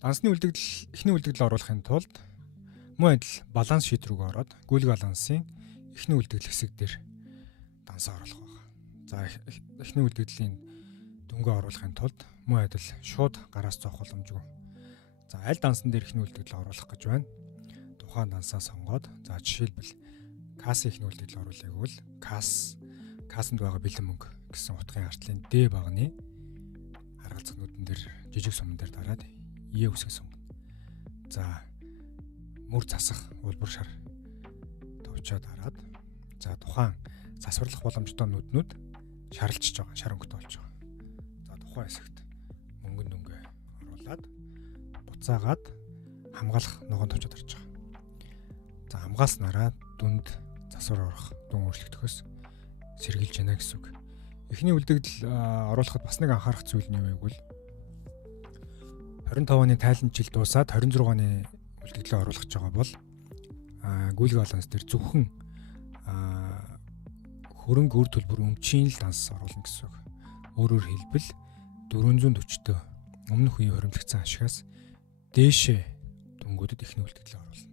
Дансны үлдэгдэл эхний үлдэгдэл оруулахын тулд мөн адил баланс шийд рүүгээ ороод гүйлг балансын эхний үлдэгдэл хэсэг дээр дансаа оруулах байна. За эхний үлдэгдлийн дөнгөө оруулахын тулд мөн адил шууд гараас зоох боломжгүй. За аль дансан дээр эхний үлдэгдэл оруулах гэж байна. Тухайн дансаа сонгоод за жишээлбэл кассын эхний үлдэгдэл оруулъя гэвэл кассанд байгаа бэлэн мөнгө гэсэн утгын артлын Д багны харгалзах нүдэн дээр жижиг суман дээр дараад Е үсгээ сонгоно. За мөр засах улбар шар товчоо дараад за тухайн засварлах боломжтой нүднүүд шаралчж байгаа, шар өнгөтэй болж байгаа. За тухайн хэсэгт мөнгөн дүнгээ оруулаад буцаагаад хамгаалах ногоон товчоод орж байгаа. За хамгаалснараа дүнд засвар орох, дүн өөрчлөгдөхөөс сэргийлж яана гэсэн үг. Эхний үлдэгдэл оруулахад бас нэг анхаарах зүйл нь юу вэ гэвэл 25 оны тайлан жил дуусаад 26 оны үлдэгдлээ оруулах гэж байгаа бол гүйлг баланс дээр зөвхөн хөрөнгө үр төлбөр өмчийн л данс оруулна гэсэн үг. Өөрөөр хэлбэл 440-т өмнөх үеийн хуримтлагдсан ашигаас дээшээ дүнгүүдэд эхний үлдэгдлээ оруулна.